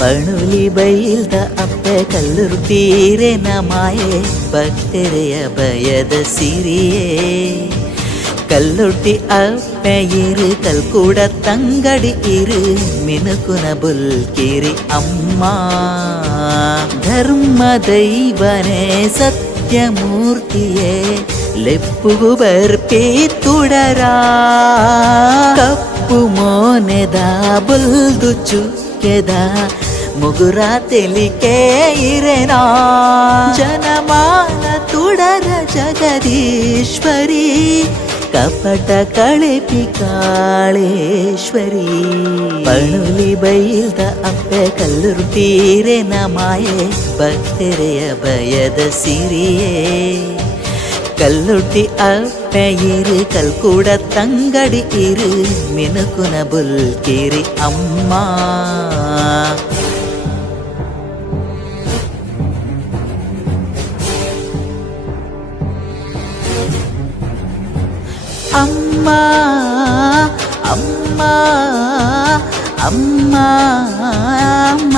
ಪಣುಲಿ ಬೈಲ್ದ ಅಪ್ಪೆ ಕಲ್ಲುರುಟೀರೆ ನಮಾಯೆ ಭಕ್ತರೆಯ ಬಯದ ಸಿರಿಯೇ ಕಲ್ಲುಟ್ಟಿ ಅಪ್ಪೆ ಇರು ಕಲ್ಕೂಡ ತಂಗಡಿ ಇರು ಮಿನುಕುನ ಬುಲ್ಕಿರಿ ಅಮ್ಮ ಧರ್ಮ ದೈವನೇ ಸತ್ಯಮೂರ್ತಿಯೇ ಲೆಪ್ಪುಗು ಬರ್ಪಿ ತುಡರ ಕಪ್ಪು ಮೋನೆದ ಬುಲ್ದು ಚುಕ್ಕೆದ ಮುಗುರ ತೆಲಿಕೆ ಇರೆನಾ ಜನಮಾನ ತುಡರ ಜಗದೀಶ್ವರಿ ಕಪಟ ಕಳೆಪಿ ಕಾಳೇಶ್ವರಿ ಪಣುಲಿ ಬೈಲ್ದ ಅಪ್ಪೆ ಕಲ್ಲುರುಟೀರೆ ನಮಾಯೆ ಭಕ್ತರೆಯ ಬಯದ ಸಿರಿಯೇ ಕಲ್ಲುಟ್ಟಿ ಅಪ್ಪೆ ಇರು ಕಲ್ಕೂಡ ತಂಗಡಿ ಇರು ಮಿನುಕುನ ಬುಲ್ಕಿರಿ ಅಮ್ಮ ಅಮ್ಮ ಅಮ್ಮ ಅಮ್ಮ ಅಮ್ಮ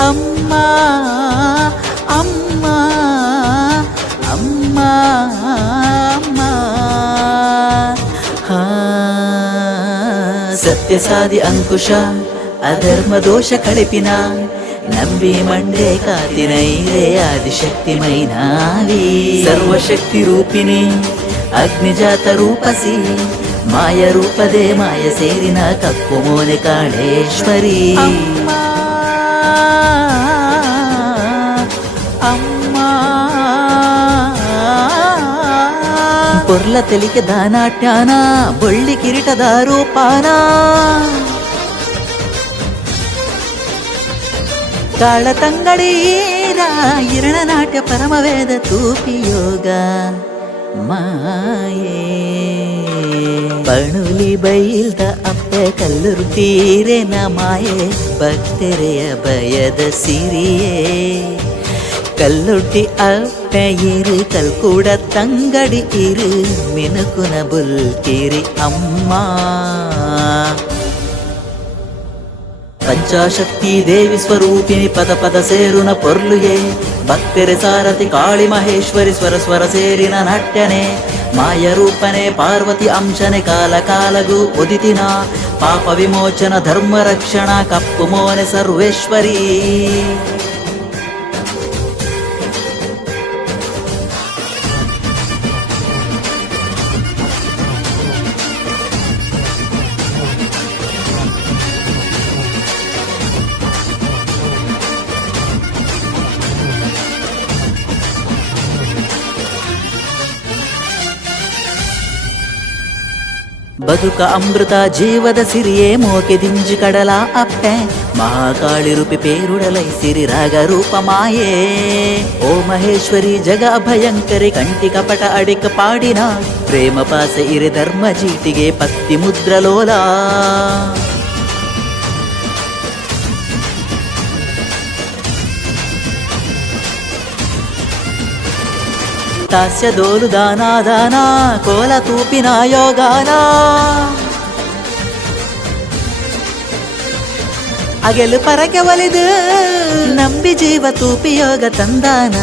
ಅಮ್ಮ ಅಮ್ಮ ಅಮ್ಮ ಅಮ್ಮ ಸತ್ಯಸಾದಿ ಅಂಕುಶ ಅಧರ್ಮ ದೋಷ ಕಳೆಪಿನ ನಂಬಿ ಮಂಡೆ ಕಾತಿನ ಇರೇ ಆದಿಶಕ್ತಿ ಮೈನಾವಿ ಸರ್ವಶಕ್ತಿ ರೂಪಿಣಿ ಅಗ್ನಿಜಾತ ರೂಪಸಿ ಮಾಯ ರೂಪದೇ ಮಾಯ ಸೇರಿನ ಕಪ್ಪು ಮೋನೆ ಕಾಳೇಶ್ವರಿ ಅಮ್ಮ ಅಮ್ಮ ಪೊರ್ಲ ತೆಲಿಕೆ ದಾನಾಟ್ಯಾನ ಬೊಳ್ಳಿ ಕಿರೀಟದ ರೂಪಾನ ಕಾಳ ತಂಗಡೀರ ಇರಣ ನಾಟ್ಯ ಪರಮವೇದ ತೂಪಿ ಯೋಗ ಮಾಯೇ ಪಣುಲಿ ಬೈಲ್ದ ಅಪ್ಪೆ ಕಲ್ಲುರುಟೀರೆ ನಮಾಯೆ ಭಕ್ತರೆಯ ಬಯದ ಸಿರಿಯೇ ಕಲ್ಲುಟ್ಟಿ ಅಪ್ಪೆ ಇರು ಕಲ್ಕೂಡ ತಂಗಡಿ ಇರು ಮಿನುಕುನ ಬುಲ್ಕಿರಿ ಅಮ್ಮ ಪಂಚಾಶಕ್ತಿ ದೇವಿ ಸ್ವರೂಪಿಣಿ ಪದ ಪದ ಸೇರುನ ಪೊರ್ಲುಯೇ ಭಕ್ತರೆ ಸಾರಥಿ ಕಾಳಿ ಮಹೇಶ್ವರಿ ಸ್ವರ ಸ್ವರ ಸೇರಿನ ನಾಟ್ಯನೆ ಮಾಯ ರೂಪನೆ ಪಾರ್ವತಿ ಅಂಶನೆ ಕಾಲ ಕಾಲಗೂ ಉದಿತಿನ ಪಾಪ ವಿಮೋಚನ ಧರ್ಮ ರಕ್ಷಣ ಕಪ್ಪು ಮೋನೆ ಸರ್ವೇಶ್ವರಿ ಬದುಕ ಅಮೃತ ಜೀವದ ಸಿರಿಯೇ ಮೋಕೆ ದಿಂಜಿ ಕಡಲ ಅಪ್ಪೆ ಮಹಾಕಾಳಿ ರೂಪಿ ಪೇರುಡಲೈ ಸಿರಿ ರಾಗ ರೂಪ ಮಾಯೇ ಓ ಮಹೇಶ್ವರಿ ಜಗ ಅಭಯಂಕರಿ ಕಂಟಿ ಕಪಟ ಅಡಿಕ ಪಾಡಿನ ಪ್ರೇಮ ಪಾಸ ಇರೆ ಧರ್ಮ ಜೀಟಿಗೆ ಪತ್ತಿ ಮುದ್ರಲೋಲ ತಾಸ್ಯ ದೋಲು ದಾನ ದಾನ ಕೋಲ ತೂಪಿನ ಯೋಗಾನ ಅಗೆಲು ಪರಕೆ ಒಲಿದು ನಂಬಿ ಜೀವ ತೂಪಿ ಯೋಗ ತಂದಾನ